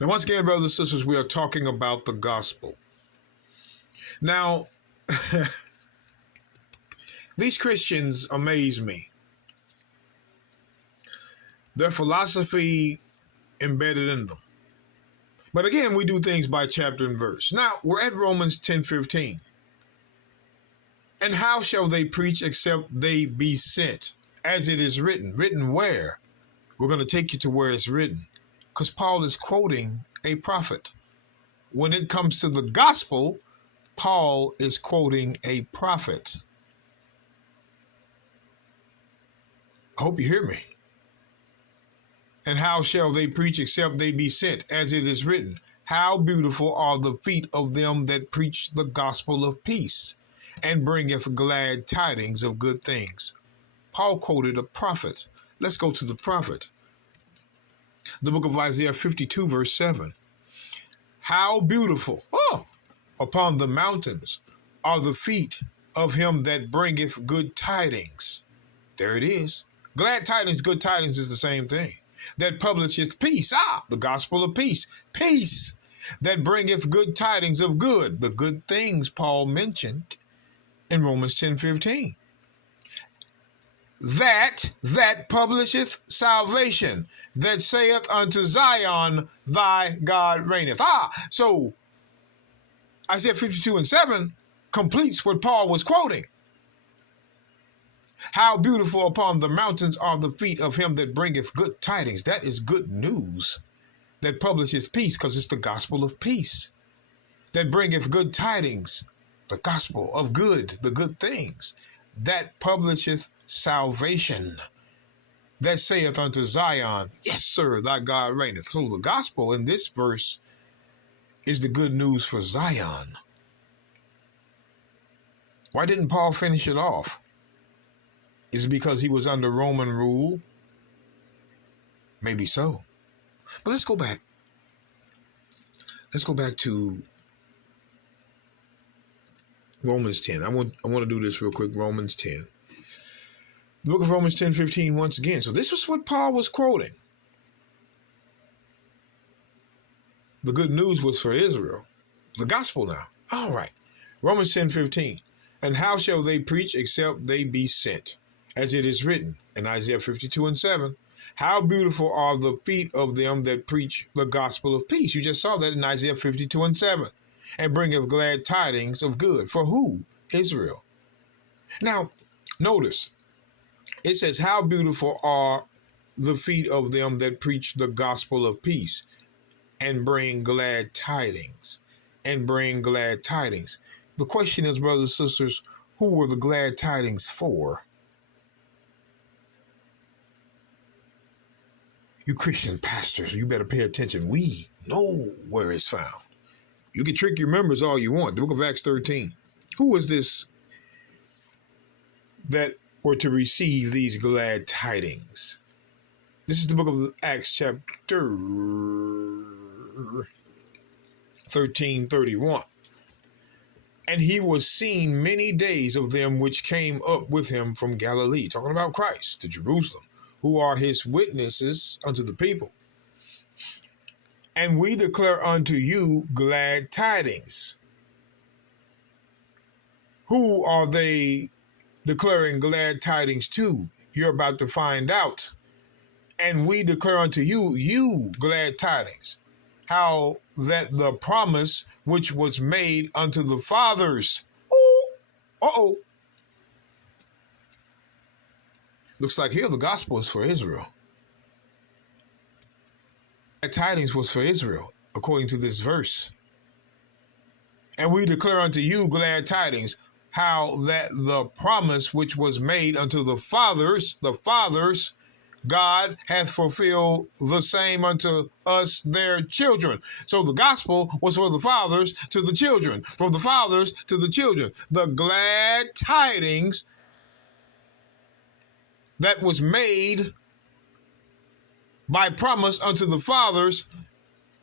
Now, once again, brothers and sisters, we are talking about the gospel. Now, these Christians amaze me. Their philosophy embedded in them. But again, we do things by chapter and verse. Now, we're at Romans 10:15. And how shall they preach except they be sent? As it is written. Written where? We're going to take you to where it's written. Because Paul is quoting a prophet. When it comes to the gospel, Paul is quoting a prophet. I hope you hear me. And how shall they preach except they be sent? As it is written, how beautiful are the feet of them that preach the gospel of peace, and bringeth glad tidings of good things. Paul quoted a prophet. Let's go to the prophet. The book of Isaiah 52, verse 7. How beautiful, upon the mountains are the feet of him that bringeth good tidings. There it is. Glad tidings, good tidings is the same thing. That publisheth peace. The gospel of peace. Peace that bringeth good tidings of good. The good things Paul mentioned in Romans 10:15. That publisheth salvation, that saith unto Zion, thy God reigneth. So Isaiah 52:7 completes what Paul was quoting. How beautiful upon the mountains are the feet of him that bringeth good tidings. That is good news. That publisheth peace, because it's the gospel of peace. That bringeth good tidings, the gospel of good, the good things. That publisheth salvation, that saith unto Zion, yes, sir, thy God reigneth. So the gospel in this verse is the good news for Zion. Why didn't Paul finish it off? Is it because he was under Roman rule? Maybe so. But let's go back. Let's go back to Romans 10. I want to do this real quick. Romans 10. The book of Romans 10:15 once again. So this was what Paul was quoting. The good news was for Israel. The gospel now. All right. Romans 10:15. And how shall they preach except they be sent? As it is written in Isaiah 52:7. How beautiful are the feet of them that preach the gospel of peace. You just saw that in Isaiah 52:7. And bringeth glad tidings of good. For who? Israel. Now, notice. It says, how beautiful are the feet of them that preach the gospel of peace and bring glad tidings. And bring glad tidings. The question is, brothers and sisters, who were the glad tidings for? You Christian pastors, you better pay attention. We know where it's found. You can trick your members all you want. The book of Acts 13. Who was this that were to receive these glad tidings? This is the book of Acts chapter 13:31. And he was seen many days of them which came up with him from Galilee, talking about Christ, to Jerusalem, who are his witnesses unto the people. And we declare unto you glad tidings. Who are they declaring glad tidings to? You're about to find out. And we declare unto you glad tidings. How that the promise which was made unto the fathers. Looks like here the gospel is for Israel. Glad tidings was for Israel, according to this verse. And we declare unto you glad tidings, how that the promise which was made unto the fathers, God hath fulfilled the same unto us, their children. So the gospel was for the fathers to the children, from the fathers to the children. The glad tidings that was made by promise unto the fathers,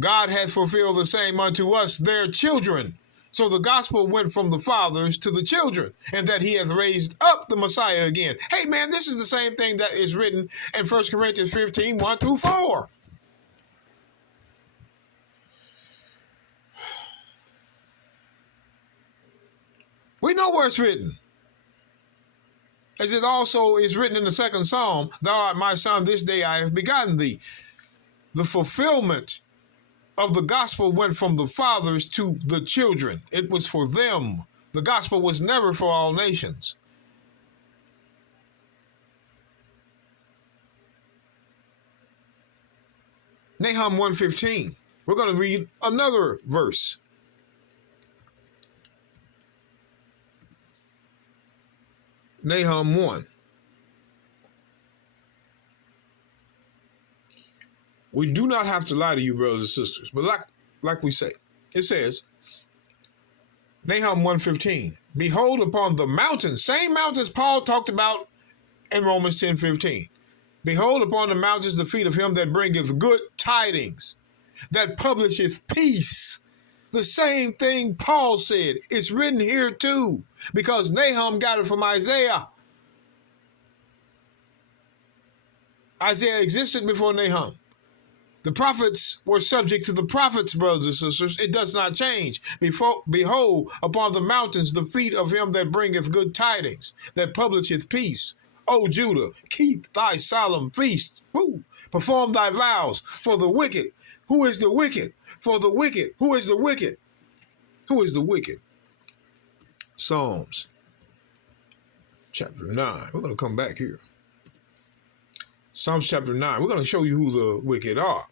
God hath fulfilled the same unto us, their children. So the gospel went from the fathers to the children, and that he hath raised up the Messiah again. Hey, man, this is the same thing that is written in 1 Corinthians 15:1-4. We know where it's written. As it also is written in the second Psalm, thou art my son, this day I have begotten thee. The fulfillment of the gospel went from the fathers to the children. It was for them. The gospel was never for all nations. Nahum 1:15. We're going to read another verse. Nahum 1. We do not have to lie to you, brothers and sisters, but like we say, it says, Nahum 1:15, behold upon the mountains, same mountains Paul talked about in Romans 10:15. Behold upon the mountains the feet of him that bringeth good tidings, that publisheth peace. The same thing Paul said. It's written here too, because Nahum got it from Isaiah. Isaiah existed before Nahum. The prophets were subject to the prophets, brothers and sisters. It does not change. Behold, upon the mountains the feet of him that bringeth good tidings, that publisheth peace. O Judah, keep thy solemn feast. Woo. Perform thy vows for the wicked. Who is the wicked? For the wicked. Who is the wicked? Who is the wicked? Psalms chapter 9. We're going to come back here. Psalms chapter 9. We're going to show you who the wicked are.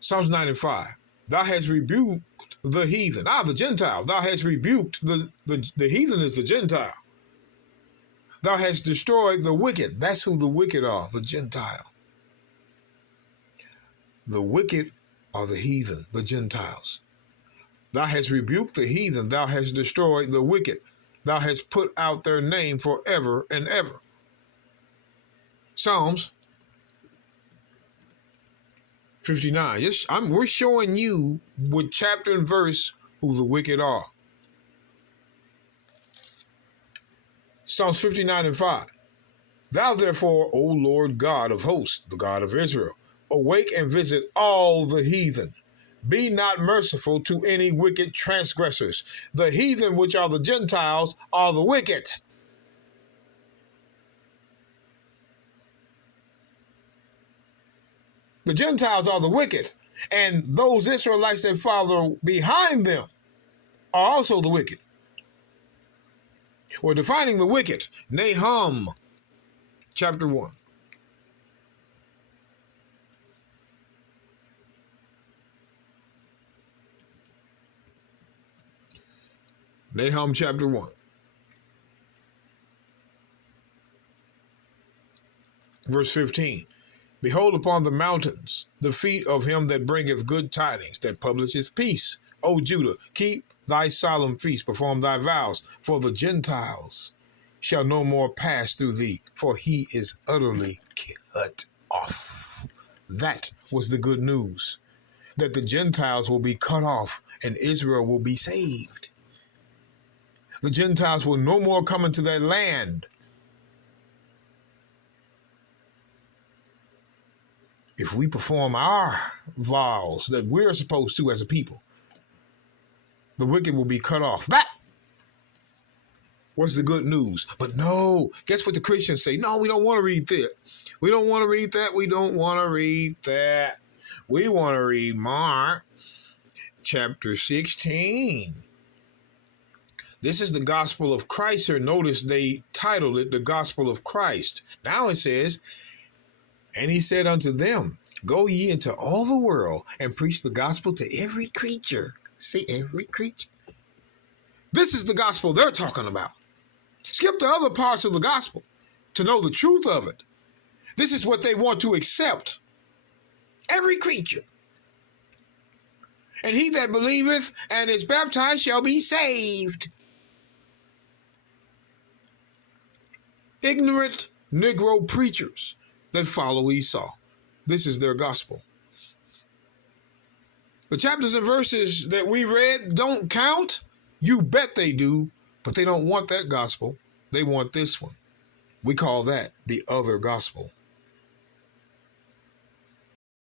Psalms 9:5. Thou hast rebuked the heathen. The Gentile. Thou hast rebuked the heathen is the Gentile. Thou hast destroyed the wicked. That's who the wicked are, the Gentile. The wicked are the heathen, the Gentiles. Thou hast rebuked the heathen. Thou hast destroyed the wicked. Thou hast put out their name forever and ever. Psalms 59. Yes, we're showing you with chapter and verse who the wicked are. Psalms 59:5. Thou therefore, O Lord God of hosts, the God of Israel, awake and visit all the heathen. Be not merciful to any wicked transgressors. The heathen, which are the Gentiles, are the wicked. The Gentiles are the wicked, and those Israelites that follow behind them are also the wicked. We're defining the wicked. Nahum chapter 1. Nahum chapter 1. Verse 15. Behold upon the mountains the feet of him that bringeth good tidings, that publisheth peace. O Judah, keep thy solemn feast, perform thy vows, for the Gentiles shall no more pass through thee, for he is utterly cut off. That was the good news, that the Gentiles will be cut off and Israel will be saved. The Gentiles will no more come into that land. If we perform our vows that we're supposed to as a people, the wicked will be cut off. That was the good news. But no, guess what the Christians say? No, we don't want to read that. We don't want to read that. We don't want to read that. We want to read Mark chapter 16. This is the gospel of Christ here. Notice they titled it the gospel of Christ. Now it says, and he said unto them, go ye into all the world and preach the gospel to every creature. See, every creature. This is the gospel they're talking about. Skip the other parts of the gospel to know the truth of it. This is what they want to accept. Every creature. And he that believeth and is baptized shall be saved. Ignorant Negro preachers that follow Esau. This is their gospel. The chapters and verses that we read don't count. You bet they do, but they don't want that gospel. They want this one. We call that the other gospel.